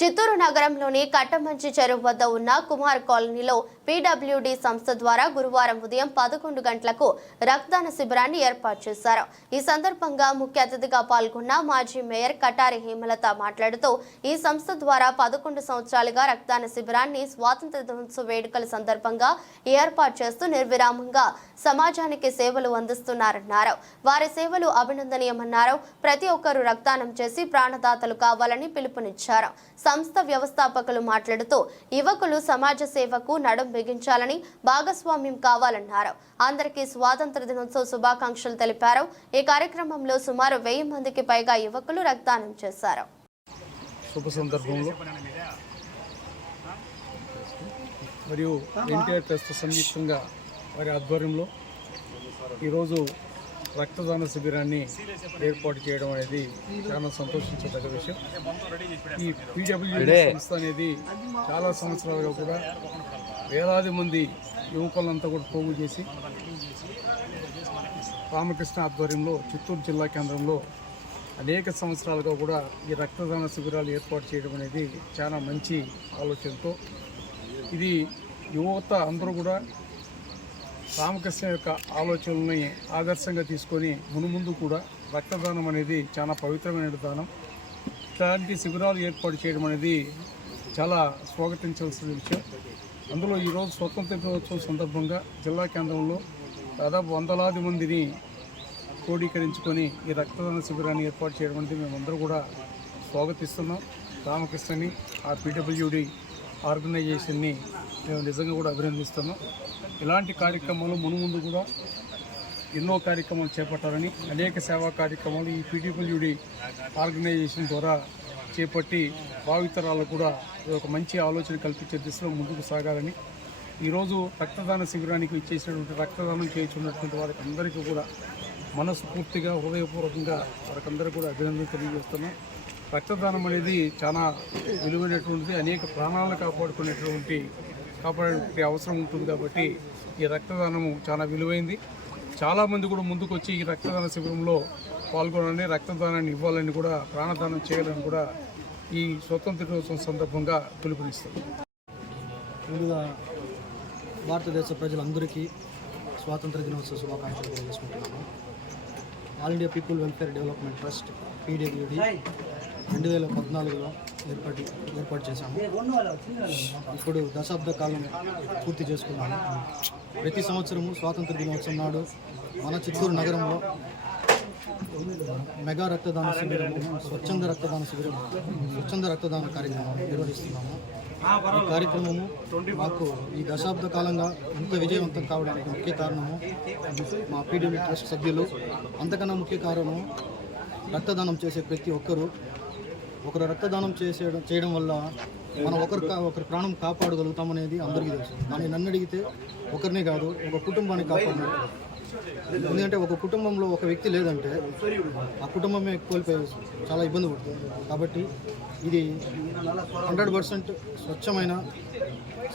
చిత్తూరు నగరంలోని కట్టమంచి చెరువు వద్ద ఉన్న కుమార్ కాలనీలో పీడబ్ల్యూడీ సంస్థ ద్వారా గురువారం ఉదయం 11 గంటలకు రక్తదాన శిబిరాన్ని ఏర్పాటు చేశారు. ఈ సందర్భంగా ముఖ్య అతిథిగా పాల్గొన్న మాజీ మేయర్ కటారి హేమలత మాట్లాడుతూ ఈ సంస్థ ద్వారా 11 సంవత్సరాలుగా రక్తదాన శిబిరాన్ని స్వాతంత్ర దినోత్సవ వేడుకల సందర్భంగా ఏర్పాటు చేస్తూ నిర్విరామంగా సమాజానికి సేవలు అందిస్తున్నారన్నారు. వారి సేవలు అభినందనీయమన్నారు. ప్రతి ఒక్కరూ రక్తదానం చేసి ప్రాణదాతలు కావాలని పిలుపునిచ్చారు. సంస్థ వ్యవస్థాపకులు మాట్లాడుతూ యువకులు సమాజ సేవకు నడుం బిగించాలని భాగస్వామ్యం కావాలన్నారు. అందరికీ స్వాతంత్ర దినోత్సవ శుభాకాంక్షలు తెలిపారు. ఈ కార్యక్రమంలో సుమారు 1000 మందికి పైగా యువకులు రక్తదానం చేశారు. శుభ సందర్భంలో మరియు ఎన్టీఆర్ ట్రస్ట్ సంయుక్తంగా వారి ఆధ్వర్యంలో ఈరోజు రక్తదాన శిబిరాన్ని ఏర్పాటు చేయడం అనేది చాలా సంతోషించదగ్గ విషయం. ఈ పీడబ్ల్యూడీ సంస్థ అనేది చాలా సంవత్సరాలుగా కూడా వేలాది మంది యువకులంతా కూడా పోగు చేసి రామకృష్ణ ఆధ్వర్యంలో చిత్తూరు జిల్లా కేంద్రంలో అనేక సంవత్సరాలుగా కూడా ఈ రక్తదాన శిబిరాలు ఏర్పాటు చేయడం అనేది చాలా మంచి ఆలోచనతో ఇది యువత అందరూ కూడా రామకృష్ణ యొక్క ఆలోచనల్ని ఆదర్శంగా తీసుకొని మునుముందు కూడా రక్తదానం అనేది చాలా పవిత్రమైన దానం. ఇట్లాంటి శిబిరాలు ఏర్పాటు చేయడం అనేది చాలా స్వాగతించాల్సిన విషయం. అందులో ఈరోజు స్వతంత్ర దినోత్సవం సందర్భంగా జిల్లా కేంద్రంలో దాదాపు వందలాది మందిని క్రోడీకరించుకొని ఈ రక్తదాన శిబిరాన్ని ఏర్పాటు చేయడం అనేది మేమందరూ కూడా స్వాగతిస్తున్నాం. రామకృష్ణని ఆ పీడబ్ల్యూడీ ఆర్గనైజేషన్ని మేము నిజంగా కూడా అభినందిస్తున్నాం. ఇలాంటి కార్యక్రమాలు మునుముందు కూడా ఎన్నో కార్యక్రమాలు చేపట్టాలని, అనేక సేవా కార్యక్రమాలు ఈ పీడబ్ల్యూడీ ఆర్గనైజేషన్ ద్వారా చేపట్టి భావితరాలకు కూడా ఒక మంచి ఆలోచన కల్పించే దిశలో ముందుకు సాగాలని, ఈరోజు రక్తదాన శిబిరానికి ఇచ్చేసినటువంటి రక్తదానం చేయించున్నటువంటి వారికి అందరికీ కూడా మనస్ఫూర్తిగా హృదయపూర్వకంగా వారికందరికీ కూడా అభినందన తెలియజేస్తున్నాం. రక్తదానం అనేది చాలా విలువైనటువంటిది. అనేక ప్రాణాలను కాపాడే అవసరం ఉంటుంది కాబట్టి ఈ రక్తదానము చాలా విలువైంది. చాలామంది కూడా ముందుకు వచ్చి ఈ రక్తదాన శిబిరంలో పాల్గొనాలని, రక్తదానాన్ని ఇవ్వాలని కూడా, ప్రాణదానం చేయాలని కూడా ఈ స్వతంత్ర దినోత్సవం సందర్భంగా పిలుపునిస్తారు. ముందుగా భారతదేశ ప్రజలందరికీ స్వాతంత్ర దినోత్సవ శుభాకాంక్షలు తెలియజేసుకుంటున్నాను. All India people welfare development trust PWD 2014లో ఏర్పాటు చేశాము. ఇప్పుడు దశాబ్ద కాలం పూర్తి చేసుకున్నాము. ప్రతి సంవత్సరము స్వాతంత్ర దినోత్సవం నాడు మన చిత్తూరు నగరంలో మెగా రక్తదాన శిబిరము, స్వచ్ఛంద రక్తదాన కార్యక్రమం నిర్వహిస్తున్నాము. ఈ కార్యక్రమము మాకు ఈ దశాబ్ద కాలంగా ఇంత విజయవంతం కావడానికి ముఖ్య కారణము మా పీడబ్ల్యూడీ ట్రస్ట్ సభ్యులు. అంతకన్నా ముఖ్య కారణము రక్తదానం చేసే ప్రతి ఒక్కరూ. ఒకరు రక్తదానం చేయడం వల్ల మనం ఒకరి ప్రాణం కాపాడగలుగుతామనేది అందరికీ తెలుసు. కానీ నన్ను అడిగితే ఒకరినే కాదు, ఒక కుటుంబాన్ని కాపాడినట్టు. ఎందుకంటే ఒక కుటుంబంలో ఒక వ్యక్తి లేదంటే ఆ కుటుంబమే కోల్పోయే చాలా ఇబ్బంది పడుతుంది. కాబట్టి ఇది 100% స్వచ్ఛమైన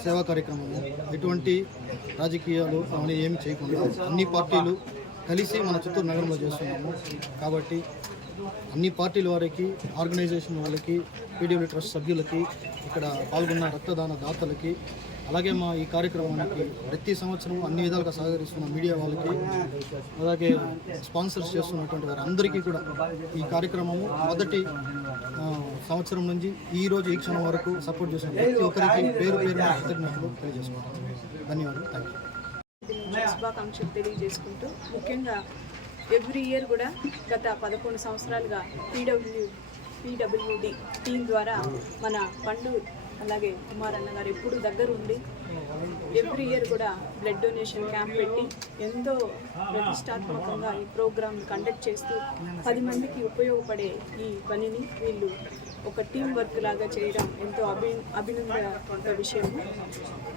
సేవా కార్యక్రమము. ఎటువంటి రాజకీయాలు అవన్నీ ఏమి చేయకుండా అన్ని పార్టీలు కలిసి మన చిత్తూరు నగరంలో చేస్తున్నాము. కాబట్టి అన్ని పార్టీల వారికి, ఆర్గనైజేషన్ వాళ్ళకి, పీడబ్ల్యూడీ ట్రస్ట్ సభ్యులకి, ఇక్కడ పాల్గొన్న రక్తదాన దాతలకి, అలాగే మా ఈ కార్యక్రమానికి ప్రతి సంవత్సరం అన్ని విధాలుగా సహకరిస్తున్న మీడియా వాళ్ళకి, అలాగే స్పాన్సర్స్ చేస్తున్నటువంటి వారు అందరికీ కూడా ఈ కార్యక్రమము మొదటి సంవత్సరం నుంచి ఈ క్షణం వరకు సపోర్ట్ చేసిన ప్రతి ఒక్కరికి పేరు కృతజ్ఞతలు తెలియజేసుకుంటాం. ధన్యవాదాలు. Thank you. శుభాకాంక్షలు తెలియజేసుకుంటూ, ముఖ్యంగా ఎవ్రీ ఇయర్ కూడా గత 11 సంవత్సరాలుగా పీడబ్ల్యూడీ టీం ద్వారా మన పండు అలాగే కుమార్ అన్న గారు ఎప్పుడు దగ్గర ఉండి ఎవ్రీ ఇయర్ కూడా బ్లడ్ డొనేషన్ క్యాంప్ పెట్టి ఎంతో ప్రతిష్టాత్మకంగా ఈ ప్రోగ్రామ్ కండక్ట్ చేస్తూ 10 మందికి ఉపయోగపడే ఈ పనిని వీళ్ళు ఒక టీం వర్క్ లాగా చేయడం ఎంతో అభినందన విషయము.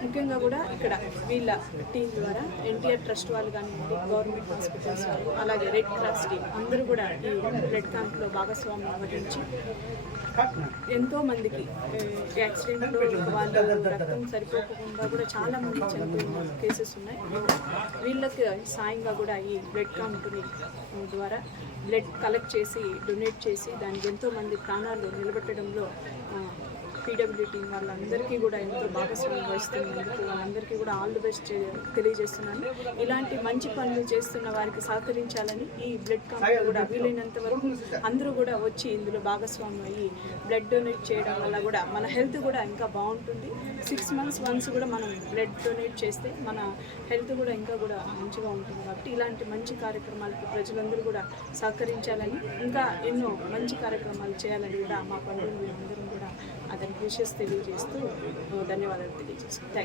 ముఖ్యంగా కూడా ఇక్కడ వీళ్ళ టీం ద్వారా ఎన్టీఆర్ ట్రస్ట్ వాళ్ళు కానివ్వండి, గవర్నమెంట్ హాస్పిటల్స్ వాళ్ళు, అలాగే రెడ్ క్రాస్ టీం అందరూ కూడా ఈ బ్లడ్ క్యాంప్లో భాగస్వామ్యం వహించి ఎంతోమందికి యాక్సిడెంట్లో వాళ్ళ రక్తం సరిపోకుండా కూడా చాలామంది చనిపోయిన కేసెస్ ఉన్నాయి. వీళ్ళకి సాయంగా కూడా ఈ బ్లడ్ క్యాంప్ని ద్వారా బ్లడ్ కలెక్ట్ చేసి డొనేట్ చేసి దానికి ఎంతోమంది ప్రాణాలు నిలబెట్టడంలో పీడబ్ల్యూ టీం వాళ్ళందరికీ కూడా ఎంతో భాగస్వామ్యం వహిస్తున్నందుకు వాళ్ళందరికీ కూడా ఆల్ ది బెస్ట్ తెలియజేస్తున్నాను. ఇలాంటి మంచి పనులు చేస్తున్న వారికి సహకరించాలని ఈ బ్లడ్ క్యాంప్ కూడా వీలైనంత వరకు అందరూ కూడా వచ్చి ఇందులో భాగస్వామ్యం అయ్యి బ్లడ్ డొనేట్ చేయడం వల్ల కూడా మన హెల్త్ కూడా ఇంకా బాగుంటుంది. 6 months వన్స్ కూడా మనం బ్లడ్ డొనేట్ చేస్తే మన హెల్త్ కూడా ఇంకా కూడా మంచిగా ఉంటుంది. కాబట్టి ఇలాంటి మంచి కార్యక్రమాలకు ప్రజలందరూ కూడా సహకరించాలని, ఇంకా ఎన్నో మంచి కార్యక్రమాలు చేయాలని కూడా మా పండుగ అందరం కూడా అతనికి విషెస్ తెలియజేస్తూ ధన్యవాదాలు తెలియజేస్తాం. Thank you.